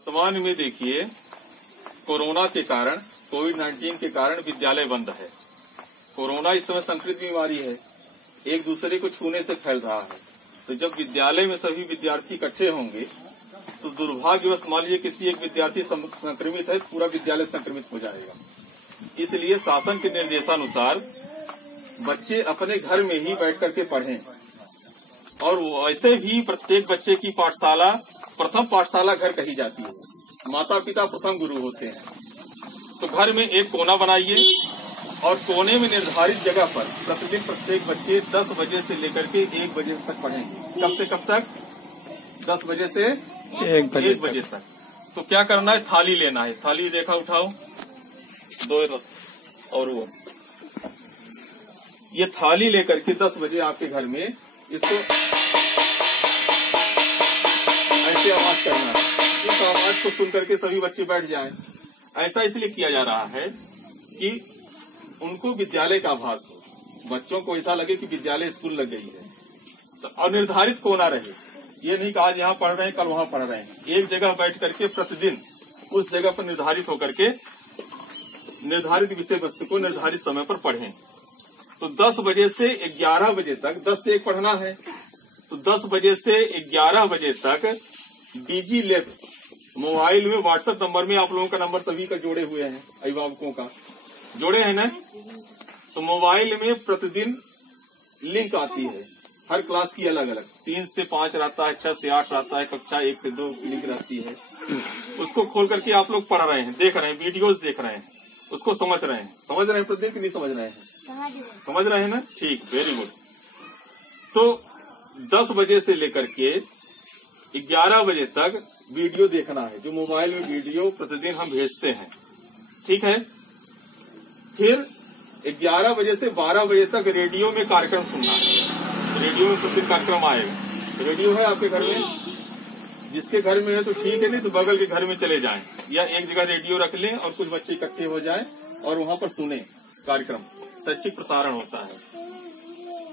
वर्तमान में देखिए, कोरोना के कारण, कोविड-19 के कारण विद्यालय बंद है। कोरोना इस समय संक्रामक बीमारी है, एक दूसरे को छूने से फैल रहा है। तो जब विद्यालय में सभी विद्यार्थी इकट्ठे होंगे तो दुर्भाग्यवश मान लीजिए किसी एक विद्यार्थी संक्रमित है, पूरा विद्यालय संक्रमित हो जाएगा। इसलिए शासन के निर्देशानुसार बच्चे अपने घर में ही बैठ करके पढ़ें। और वैसे भी प्रत्येक बच्चे की पाठशाला प्रथम पाठशाला घर कही जाती है। माता पिता प्रथम गुरु होते हैं। तो घर में एक कोना बनाइए और कोने में निर्धारित जगह पर प्रतिदिन प्रत्येक बच्चे 10 बजे से लेकर के 1 बजे तक पढ़ेंगे। कब से कब तक? 10 बजे से 1 बजे तक। तो क्या करना है? थाली लेना है। थाली देखा, उठाओ, 2 और वो ये थाली लेकर के 10 बजे आपके घर में इसको ऐसे आवाज करना है। इस आवाज को सुन करके सभी बच्चे बैठ जाएं। ऐसा इसलिए किया जा रहा है कि उनको विद्यालय का आभास हो, बच्चों को ऐसा लगे कि विद्यालय स्कूल लग गई है। तो अनिर्धारित कोना रहे, ये नहीं कि आज यहाँ पढ़ रहे हैं कल वहाँ पढ़ रहे हैं। एक जगह बैठ करके प्रतिदिन उस जगह पर निर्धारित होकर के निर्धारित विषय वस्तु को निर्धारित समय पर पढ़ें। तो 10 बजे से 11 बजे तक, 10 से 1 पढ़ना है, तो 10 बजे से 11 बजे तक डीजी लैब मोबाइल में व्हाट्सएप नंबर में आप लोगों का नंबर सभी का जोड़े हुए हैं, अभिभावकों का जोड़े हैं ना। तो मोबाइल में प्रतिदिन लिंक आती है, हर क्लास की अलग अलग, 3 से 5 रहता है, 6 से 8 रहता है, कक्षा 1 से 2 लिंक रहती है। उसको खोल करके आप लोग पढ़ रहे हैं, देख रहे हैं, वीडियोस देख रहे हैं, उसको समझ रहे हैं प्रतिदिन कि नहीं समझ रहे हैं? समझ रहे हैं ना? ठीक, वेरी गुड। तो 10 बजे से लेकर के 11 बजे तक वीडियो देखना है, जो मोबाइल में वीडियो प्रतिदिन हम भेजते हैं, ठीक है। फिर 11 बजे से 12 बजे तक रेडियो में कार्यक्रम सुनना है। रेडियो में प्रतिदिन कार्यक्रम आएगा। रेडियो है आपके घर में? जिसके घर में है तो ठीक है, नहीं तो बगल के घर में चले जाएं, या एक जगह रेडियो रख लें और कुछ बच्चे इकट्ठे हो जाएं और वहां पर सुने कार्यक्रम, शैक्षिक प्रसारण होता है।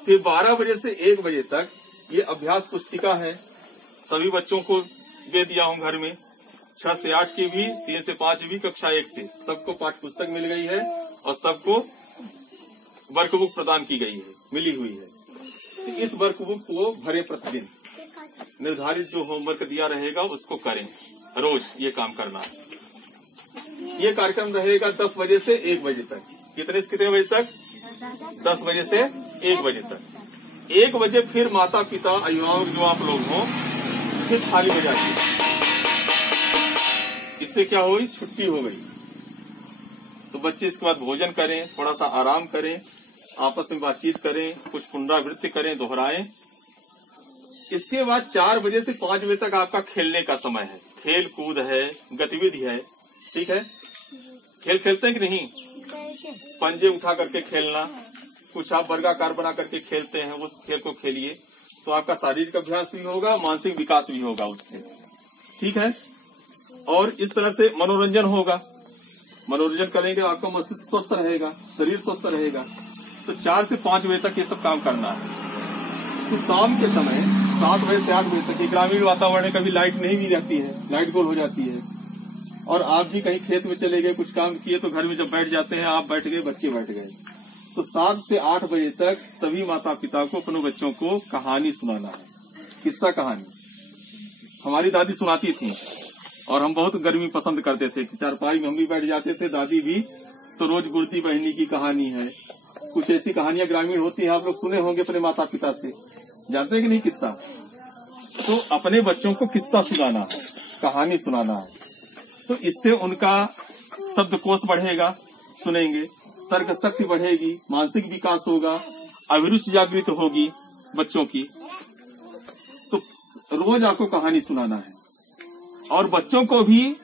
फिर 12 बजे से 1 बजे तक ये अभ्यास पुस्तिका है, सभी बच्चों को दे दिया हूँ घर में। 6 से 8 की भी, 3 से 5 भी, कक्षा 1 से सबको पाठ्य पुस्तक मिल गई है और सबको वर्कबुक प्रदान की गई है, मिली हुई है। तो इस वर्कबुक को भरे, प्रतिदिन निर्धारित जो होमवर्क दिया रहेगा उसको करें, रोज ये काम करना है। ये कार्यक्रम रहेगा 10 बजे से 1 बजे तक। कितने से कितने बजे तक? 10 बजे से 1 बजे तक। 1 बजे फिर माता पिता, अभिभावक जो आप लोग हों, फिर थाली बजाइए। इससे क्या हुई? छुट्टी हो गई। तो बच्चे इसके बाद भोजन करें, थोड़ा सा आराम करें, आपस में बातचीत करें, कुछ पुनरावृत्ति करें, दोहराएं। इसके बाद 4 बजे से 5 बजे तक आपका खेलने का समय है, खेल कूद है, गतिविधि है, ठीक है। खेल खेलते हैं कि नहीं? पंजे उठा करके खेलना, कुछ आप वर्गाकार बना करके खेलते हैं, उस खेल को खेलिए। तो आपका शारीरिक अभ्यास भी होगा, मानसिक विकास भी होगा उससे, ठीक है। और इस तरह से मनोरंजन होगा, मनोरंजन करेंगे, आपका मस्तिष्क स्वस्थ रहेगा, शरीर स्वस्थ रहेगा। तो 4 से 5 बजे तक ये सब काम करना है। तो शाम के समय 7 बजे से 8 बजे तक, ये ग्रामीण वातावरण में कभी लाइट नहीं भी रहती है, लाइट गोल हो जाती है, और आप भी कहीं खेत में चले गए, कुछ काम किए, तो घर में जब बैठ जाते हैं, आप बैठ गए, बच्चे बैठ गए। तो 7 से 8 बजे तक सभी माता पिता को अपने बच्चों को कहानी सुनाना है, किस्सा कहानी। हमारी दादी सुनाती थी और हम बहुत गर्मी पसंद करते थे कि चारपाई में हम भी बैठ जाते थे, दादी भी। तो रोज गुड़ती बहनी की कहानी है, कुछ ऐसी कहानियां ग्रामीण होती हैं, आप लोग सुने होंगे अपने माता पिता से, जानते हैं कि नहीं किस्सा? तो अपने बच्चों को किस्सा सुनाना है, कहानी सुनाना है। तो इससे उनका शब्दकोश बढ़ेगा, सुनेंगे, तर्क शक्ति बढ़ेगी, मानसिक विकास होगा, अभिरुचि जागृत होगी बच्चों की। तो रोज आपको कहानी सुनाना है। और बच्चों को भी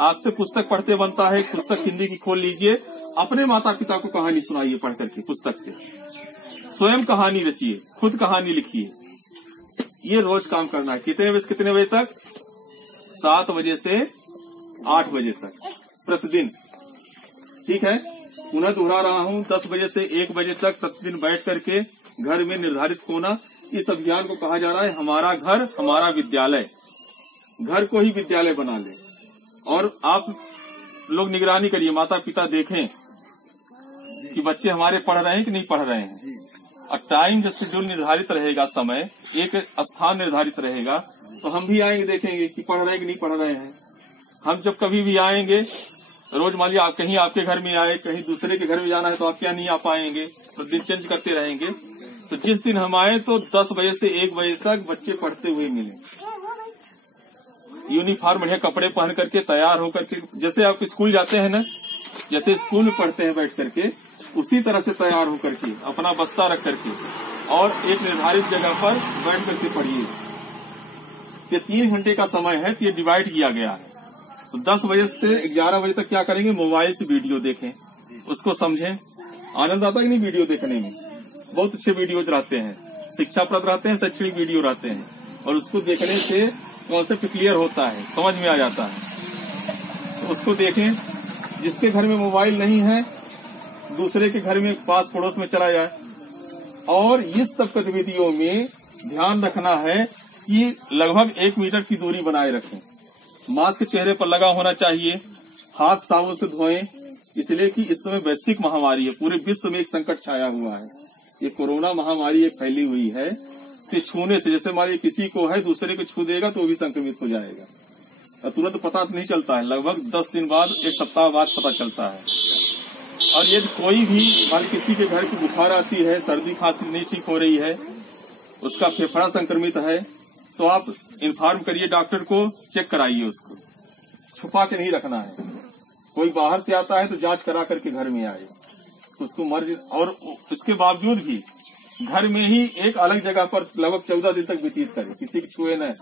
आपसे पुस्तक पढ़ते बनता है, पुस्तक हिंदी की खोल लीजिए, अपने माता पिता को कहानी सुनाइए पढ़ करके पुस्तक से। स्वयं कहानी रचिए, खुद कहानी लिखिए। ये रोज काम करना है। कितने बजे से कितने बजे तक? 7 बजे से 8 बजे तक प्रतिदिन, ठीक है। पुनः दोहरा रहा हूँ, 10 बजे से 1 बजे तक प्रतिदिन बैठ करके घर में निर्धारित कोना। इस अभियान को कहा जा रहा है हमारा घर हमारा विद्यालय। घर को ही विद्यालय बना ले। और आप लोग निगरानी करिए, माता पिता देखें कि बच्चे हमारे पढ़ रहे हैं कि नहीं पढ़ रहे हैं। और टाइम जब शेड्यूल निर्धारित रहेगा, समय एक स्थान निर्धारित रहेगा, तो हम भी आएंगे देखेंगे कि पढ़ रहे हैं कि नहीं पढ़ रहे हैं। हम जब कभी भी आएंगे, रोज मान लिया आप कहीं आपके घर में आए, कहीं दूसरे के घर में जाना है तो आप क्या नहीं आ पाएंगे, तो दिन चेंज करते रहेंगे। तो जिस दिन हम आए तो 10 बजे से 1 बजे तक बच्चे पढ़ते हुए मिले, यूनिफॉर्म बढ़िया कपड़े पहन करके तैयार होकर के, जैसे आप स्कूल जाते हैं ना, जैसे स्कूल में पढ़ते हैं बैठ करके, उसी तरह से तैयार होकर के अपना बस्ता रख करके और एक निर्धारित जगह पर बैठ करके पढ़िए। ये 3 घंटे का समय है, तो ये डिवाइड किया गया है। तो 10 बजे से 11 बजे तक क्या करेंगे, मोबाइल से वीडियो देखें, उसको समझें। आनंद आता है कि नहीं वीडियो देखने में? बहुत अच्छे वीडियोज रहते हैं, शिक्षाप्रद रहते हैं, शैक्षणिक वीडियो रहते हैं, और उसको देखने से कॉन्सेप्ट क्लियर होता है, समझ में आ जाता है। तो उसको देखें। जिसके घर में मोबाइल नहीं है, दूसरे के घर में पास पड़ोस में चला जाए। और इस सब गतिविधियों में ध्यान रखना है कि लगभग 1 मीटर की दूरी बनाए रखें। मास्क चेहरे पर लगा होना चाहिए, हाथ साबुन से धोएं, इसलिए कि इस समय वैश्विक महामारी है, पूरे विश्व में एक संकट छाया हुआ है। ये कोरोना महामारी एक फैली हुई है, तो छूने से, जैसे मान किसी को है, दूसरे को छू देगा तो वो भी संक्रमित हो जाएगा। और तुरंत पता नहीं चलता है, लगभग 10 दिन बाद, 1 सप्ताह बाद पता चलता है। और यदि कोई भी मान किसी के घर की बुखार आती है, सर्दी खांसी नहीं ठीक हो रही है, उसका फेफड़ा संक्रमित है, तो आप इन्फॉर्म करिए डॉक्टर को, चेक कराइए, उसको छुपा के नहीं रखना है। कोई बाहर से आता है तो जांच करा करके घर में आए, उसको मर्ज। और इसके बावजूद भी घर में ही एक अलग जगह पर लगभग 14 दिन तक व्यतीत करे, किसी को छुए न,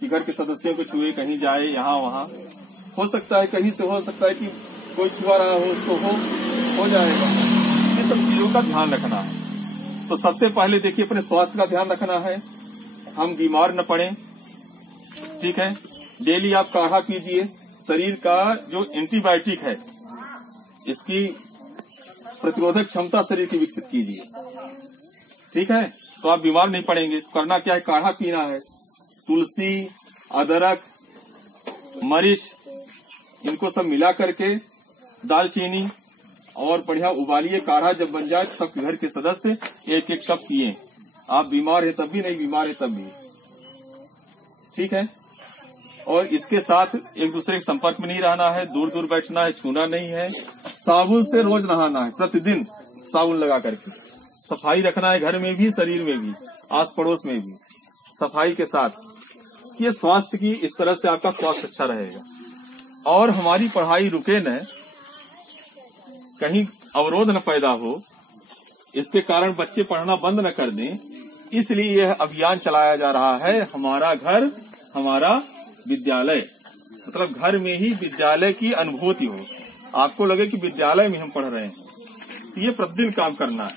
कि घर के सदस्यों को छुए, कहीं जाए यहाँ वहाँ। हो सकता है कहीं से, हो सकता है कि कोई छुआ रहा हो, उसको हो जाएगा। ये सब चीजों का ध्यान रखना है। तो सबसे पहले देखिए, अपने स्वास्थ्य का ध्यान रखना है, हम बीमार न पड़े, ठीक है। डेली आप काढ़ा पीजिए, शरीर का जो एंटीबायोटिक है, इसकी प्रतिरोधक क्षमता शरीर की विकसित कीजिए, ठीक है। तो आप बीमार नहीं पड़ेंगे। करना क्या है, काढ़ा पीना है, तुलसी, अदरक, मरीच, इनको सब मिला करके, दालचीनी, और बढ़िया उबालिए काढ़ा। जब बन जाए तो सब घर के सदस्य 1-1 कप पिए। आप बीमार है तब भी, नहीं बीमार है तब भी, ठीक है। और इसके साथ एक दूसरे के संपर्क में नहीं रहना है, दूर दूर बैठना है, छूना नहीं है। साबुन से रोज नहाना है, प्रतिदिन साबुन लगा करके। सफाई रखना है, घर में भी, शरीर में भी, आस पड़ोस में भी, सफाई के साथ। ये स्वास्थ्य की, इस तरह से आपका स्वास्थ्य अच्छा रहेगा। और हमारी पढ़ाई रुके न, कहीं अवरोध न पैदा हो, इसके कारण बच्चे पढ़ना बंद न कर दें, इसलिए यह अभियान चलाया जा रहा है, हमारा घर हमारा विद्यालय। मतलब घर में ही विद्यालय की अनुभूति हो, आपको लगे कि विद्यालय में हम पढ़ रहे हैं। तो ये प्रतिदिन काम करना है,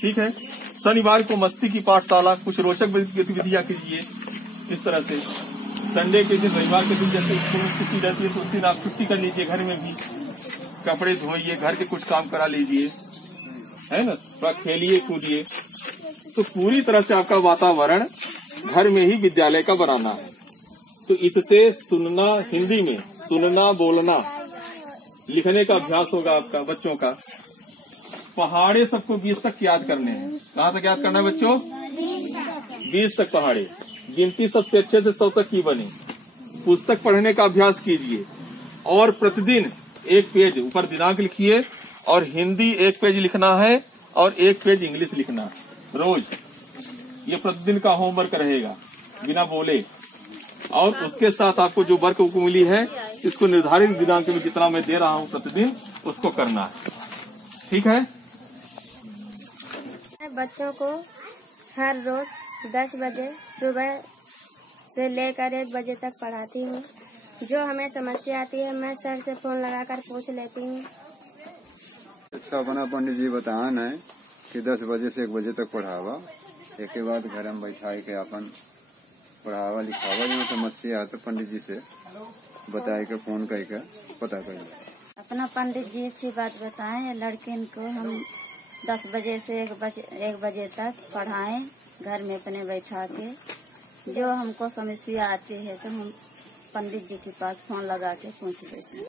ठीक है। शनिवार को मस्ती की पाठशाला, कुछ रोचक गतिविधियां कीजिए। इस तरह से संडे के दिन, रविवार के दिन जैसे स्कूल में छुट्टी रहती है, तो उस दिन आप छुट्टी कर लीजिए, घर में भी कपड़े धोइए, घर के कुछ काम करा लीजिए, है ना, थोड़ा खेलिए कूदिए। तो पूरी तरह से आपका वातावरण घर में ही विद्यालय का बनाना है। तो इससे सुनना, हिंदी में सुनना, बोलना, लिखने का अभ्यास होगा आपका बच्चों का। पहाड़े सबको 20 तक याद करने हैं। कहाँ तक याद करना है बच्चों? 20 तक पहाड़े। गिनती सबसे अच्छे से 100 तक की बनी। पुस्तक पढ़ने का अभ्यास कीजिए, और प्रतिदिन 1 पेज ऊपर दिनांक लिखिए, और हिंदी 1 पेज लिखना है, और 1 पेज इंग्लिश लिखना है रोज। ये प्रतिदिन का होमवर्क रहेगा, बिना बोले। और उसके साथ आपको जो वर्क बुक मिली है, इसको निर्धारित दिनांक में जितना मैं दे रहा हूँ प्रतिदिन, उसको करना है, ठीक है। बच्चों को हर रोज 10 बजे सुबह से लेकर 1 बजे तक पढ़ाती हूँ। जो हमें समस्या आती है, मैं सर से फोन लगाकर पूछ लेती हूँ। अच्छा, अपना पंडित जी बतान है कि 10 बजे से 1 बजे तक पढ़ावा, एक के बाद घर में बैठा के अपन पढ़ावा लिखावा। जो समस्या है तो पंडित जी से बताए के फोन करके पता कर। अपना पंडित जी अच्छी बात बताएं, लड़के को हम 10 बजे से 1 बजे तक पढ़ाएं, घर में अपने बैठा के। जो हमको समस्या आती है तो हम पंडित जी के पास फोन लगा के पूछ लेती हूँ।